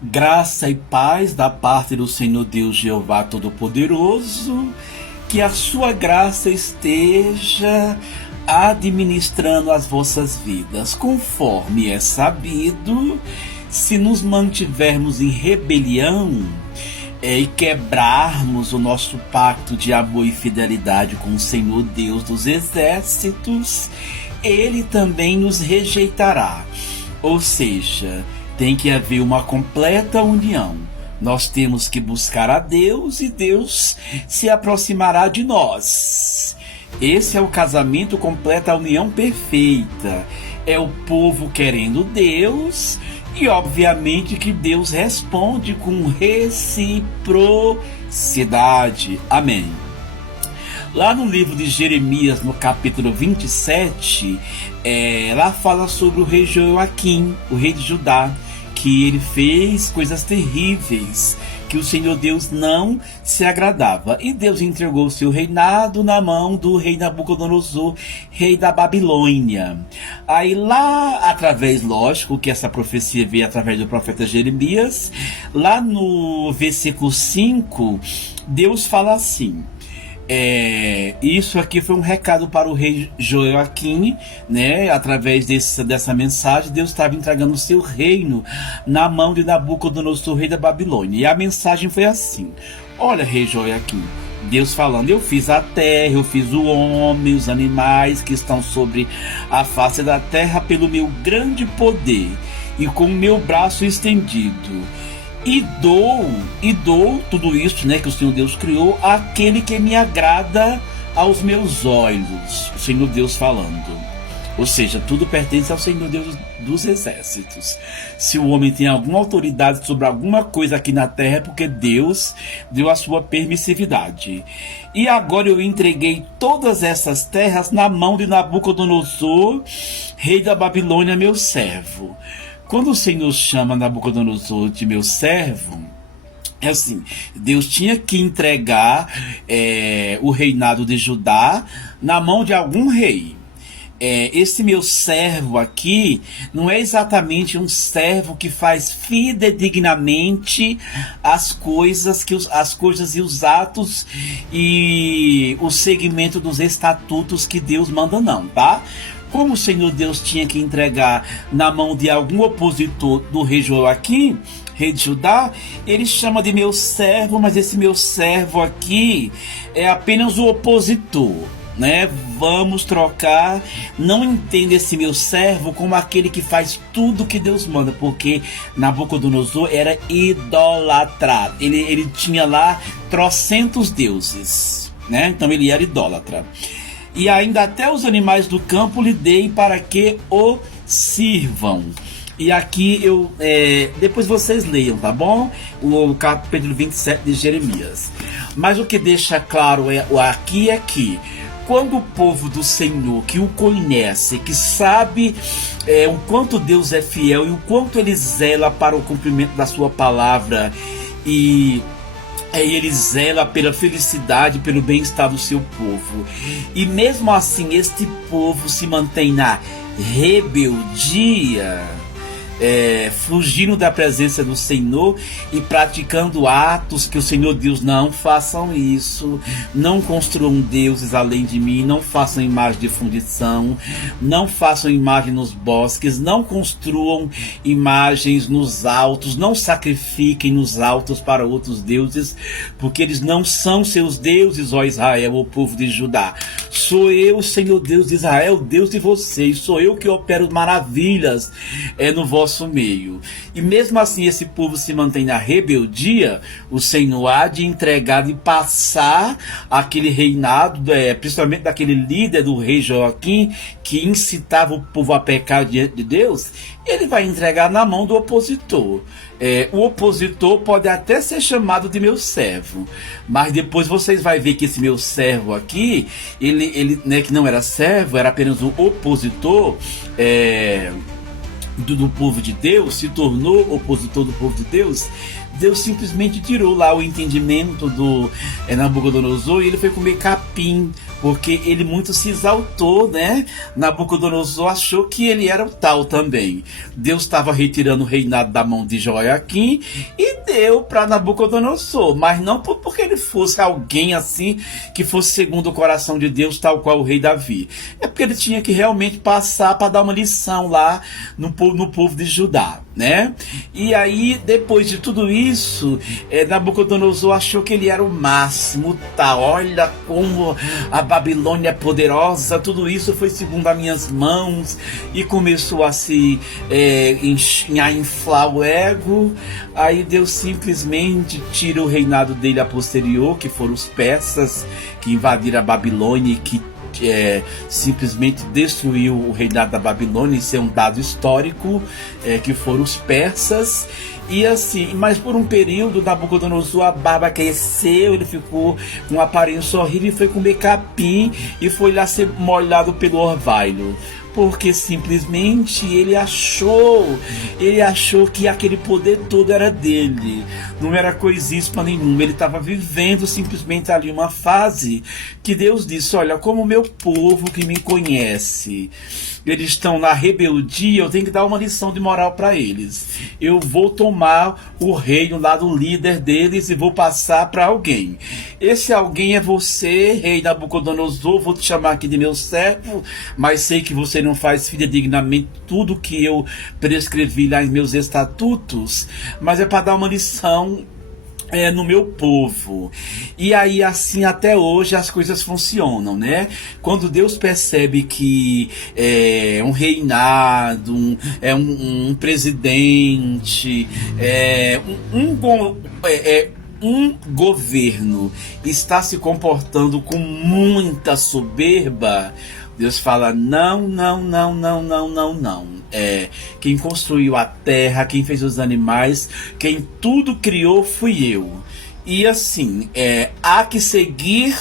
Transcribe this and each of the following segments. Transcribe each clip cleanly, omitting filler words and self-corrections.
Graça e paz da parte do Senhor Deus Jeová Todo-Poderoso, que a sua graça esteja administrando as vossas vidas, conforme é sabido. Se nos mantivermos em rebelião e quebrarmos o nosso pacto de amor e fidelidade com o Senhor Deus dos Exércitos, Ele também nos rejeitará. Ou seja, tem que haver uma completa união. Nós temos que buscar a Deus e Deus se aproximará de nós. Esse é o casamento completo, a união perfeita. É o povo querendo Deus e obviamente que Deus responde com reciprocidade. Amém. Lá no livro de Jeremias, no capítulo 27, lá fala sobre o rei Joaquim, o rei de Judá, que ele fez coisas terríveis, que o Senhor Deus não se agradava. E Deus entregou o seu reinado na mão do rei Nabucodonosor, rei da Babilônia. Aí lá, através, lógico, que essa profecia veio através do profeta Jeremias, lá no versículo 5, Deus fala assim... isso aqui foi um recado para o rei Joaquim, né? Através dessa mensagem, Deus estava entregando o seu reino na mão de Nabucodonosor, rei da Babilônia. E a mensagem foi assim: olha, rei Joaquim, Deus falando, eu fiz a terra, eu fiz o homem, os animais que estão sobre a face da terra pelo meu grande poder e com o meu braço estendido. E dou tudo isso, né, que o Senhor Deus criou, àquele que me agrada aos meus olhos. O Senhor Deus falando. Ou seja, tudo pertence ao Senhor Deus dos Exércitos. Se o homem tem alguma autoridade sobre alguma coisa aqui na terra, é porque Deus deu a sua permissividade. E agora eu entreguei todas essas terras na mão de Nabucodonosor, rei da Babilônia, meu servo. Quando o Senhor chama Nabucodonosor de meu servo, é assim, Deus tinha que entregar o reinado de Judá na mão de algum rei. Esse meu servo aqui não é exatamente um servo que faz fidedignamente as coisas e os atos e o segmento dos estatutos que Deus manda, não, tá? Como o Senhor Deus tinha que entregar na mão de algum opositor do rei Joaquim, rei de Judá, ele chama de meu servo, mas esse meu servo aqui é apenas o opositor, né? Vamos trocar. Não entenda esse meu servo como aquele que faz tudo que Deus manda, porque Nabucodonosor era idolatrado. Ele tinha lá trocentos deuses, né? Então ele era idólatra. E ainda até os animais do campo lhe dei para que o sirvam. E aqui depois vocês leiam, tá bom? O capítulo 27 de Jeremias. Mas o que deixa claro aqui é que quando o povo do Senhor, que o conhece, que sabe o quanto Deus é fiel e o quanto ele zela para o cumprimento da sua palavra, e ele zela pela felicidade, pelo bem-estar do seu povo. E mesmo assim, este povo se mantém na rebeldia, fugindo da presença do Senhor e praticando atos que o Senhor Deus não façam isso, não construam deuses além de mim, não façam imagem de fundição, não façam imagem nos bosques, não construam imagens nos altos, não sacrifiquem nos altos para outros deuses, porque eles não são seus deuses, ó Israel, o povo de Judá. Sou eu, Senhor Deus de Israel, Deus de vocês, sou eu que opero maravilhas no vosso meio. E mesmo assim esse povo se mantém na rebeldia, o Senhor há de entregar e passar aquele reinado, principalmente daquele líder do rei Joaquim, que incitava o povo a pecar diante de Deus. Ele vai entregar na mão do opositor. O opositor pode até ser chamado de meu servo, mas depois vocês vão ver que esse meu servo aqui, ele né, que não era servo, era apenas um opositor do povo de Deus, se tornou opositor do povo de Deus. Deus simplesmente tirou lá o entendimento do Nabucodonosor e ele foi comer capim porque ele muito se exaltou, né? Nabucodonosor achou que ele era o tal também. Deus estava retirando o reinado da mão de Joaquim e deu para Nabucodonosor, mas não porque ele fosse alguém assim que fosse segundo o coração de Deus, tal qual o rei Davi. É porque ele tinha que realmente passar para dar uma lição lá no povo de Judá, né? E aí, depois de tudo isso, Nabucodonosor achou que ele era o máximo, tá? Olha como a Babilônia é poderosa, tudo isso foi segundo as minhas mãos, e começou a se a inflar o ego. Aí Deus simplesmente tira o reinado dele a posterior, que foram os persas que invadiram a Babilônia e que simplesmente destruiu o reinado da Babilônia. Isso é um dado histórico, que foram os persas. E assim, mas por um período Nabucodonosor, a barba cresceu, ele ficou com uma aparência horrível e foi comer capim e foi lá ser molhado pelo orvalho, porque simplesmente ele achou que aquele poder todo era dele, não era coisíssima nenhuma. Ele estava vivendo simplesmente ali uma fase que Deus disse: olha, como o meu povo que me conhece, eles estão na rebeldia, eu tenho que dar uma lição de moral para eles. Eu vou tomar o reino lá do líder deles e vou passar para alguém. Esse alguém é você, rei Nabucodonosor. Vou te chamar aqui de meu servo, mas sei que você não faz fidedignamente tudo que eu prescrevi lá em meus estatutos, mas é para dar uma lição no meu povo. E aí assim até hoje as coisas funcionam, né? Quando Deus percebe que um reinado, um presidente, um governo está se comportando com muita soberba, Deus fala: não, não, não, não, não, não, não. Quem construiu a terra, quem fez os animais, quem tudo criou fui eu. E assim, há que seguir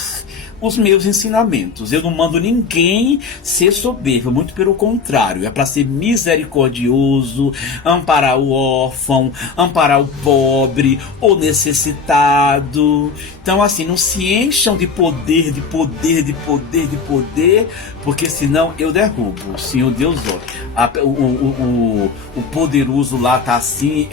os meus ensinamentos. Eu não mando ninguém ser soberbo, muito pelo contrário, é para ser misericordioso, amparar o órfão, amparar o pobre, o necessitado. Então assim, não se encham de poder, de poder, de poder, de poder, porque senão eu derrubo. O Senhor Deus, o poderoso lá tá assim,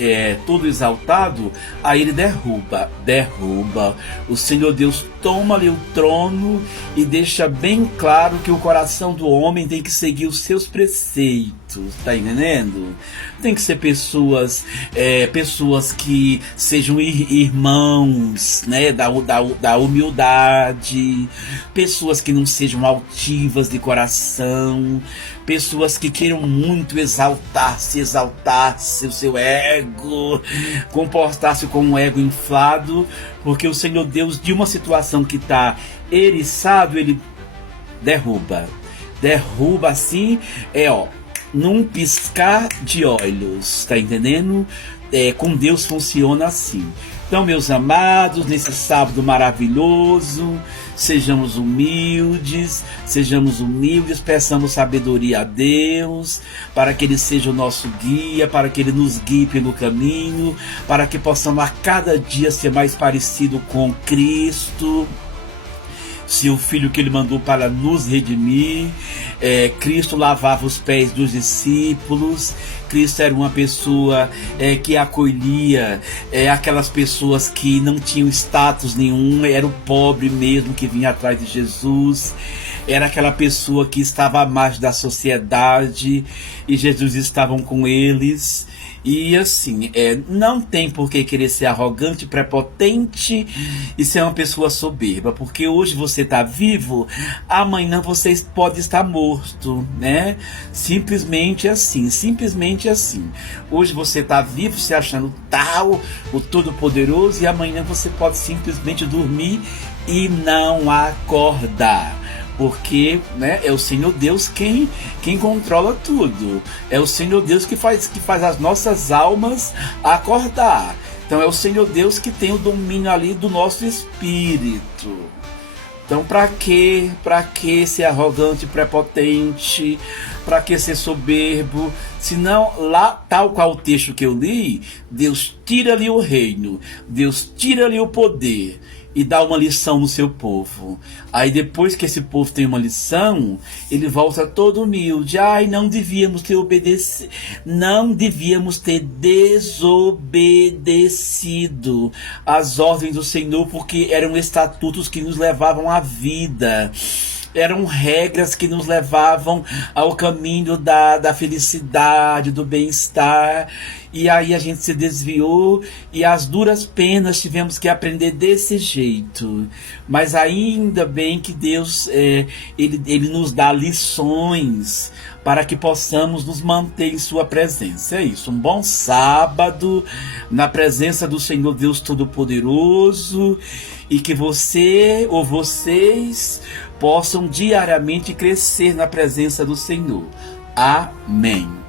todo exaltado, aí ele derruba. O Senhor Deus toma-lhe o trono e deixa bem claro que o coração do homem tem que seguir os seus preceitos, tá entendendo? Tem que ser pessoas que sejam irmãos, né, da humildade, pessoas que não sejam altivas de coração, pessoas que queiram muito exaltar-se o seu ego, comportar-se com um ego inflado, porque o Senhor Deus, de uma situação que está eriçado, ele derruba assim, num piscar de olhos, tá entendendo? Com Deus funciona assim. Então, meus amados, nesse sábado maravilhoso, sejamos humildes, peçamos sabedoria a Deus, para que Ele seja o nosso guia, para que Ele nos guie pelo caminho, para que possamos a cada dia ser mais parecido com Cristo, seu Filho que Ele mandou para nos redimir. Cristo lavava os pés dos discípulos. Cristo era uma pessoa que acolhia aquelas pessoas que não tinham status nenhum, era o pobre mesmo que vinha atrás de Jesus, era aquela pessoa que estava à margem da sociedade e Jesus estava com eles. E assim, não tem por que querer ser arrogante, prepotente e ser uma pessoa soberba, porque hoje você está vivo, amanhã você pode estar morto, né? Simplesmente assim. Hoje você está vivo se achando tal, o Todo-Poderoso, e amanhã você pode simplesmente dormir e não acordar. Porque, né, é o Senhor Deus quem controla tudo. É o Senhor Deus que faz as nossas almas acordar. Então é o Senhor Deus que tem o domínio ali do nosso espírito. Então para que ser arrogante, prepotente? Para que ser soberbo? Senão, lá, tal qual o texto que eu li, Deus tira-lhe o reino, Deus tira-lhe o poder. e dá uma lição no seu povo. Aí depois que esse povo tem uma lição, ele volta todo humilde. Ai, não devíamos ter obedecido, não devíamos ter desobedecido às ordens do Senhor, porque eram estatutos que nos levavam à vida. Eram regras que nos levavam ao caminho da felicidade, do bem-estar. E aí a gente se desviou e às duras penas tivemos que aprender desse jeito. Mas ainda bem que Deus, ele nos dá lições para que possamos nos manter em sua presença. É isso, um bom sábado na presença do Senhor Deus Todo-Poderoso, e que você ou vocês possam diariamente crescer na presença do Senhor. Amém.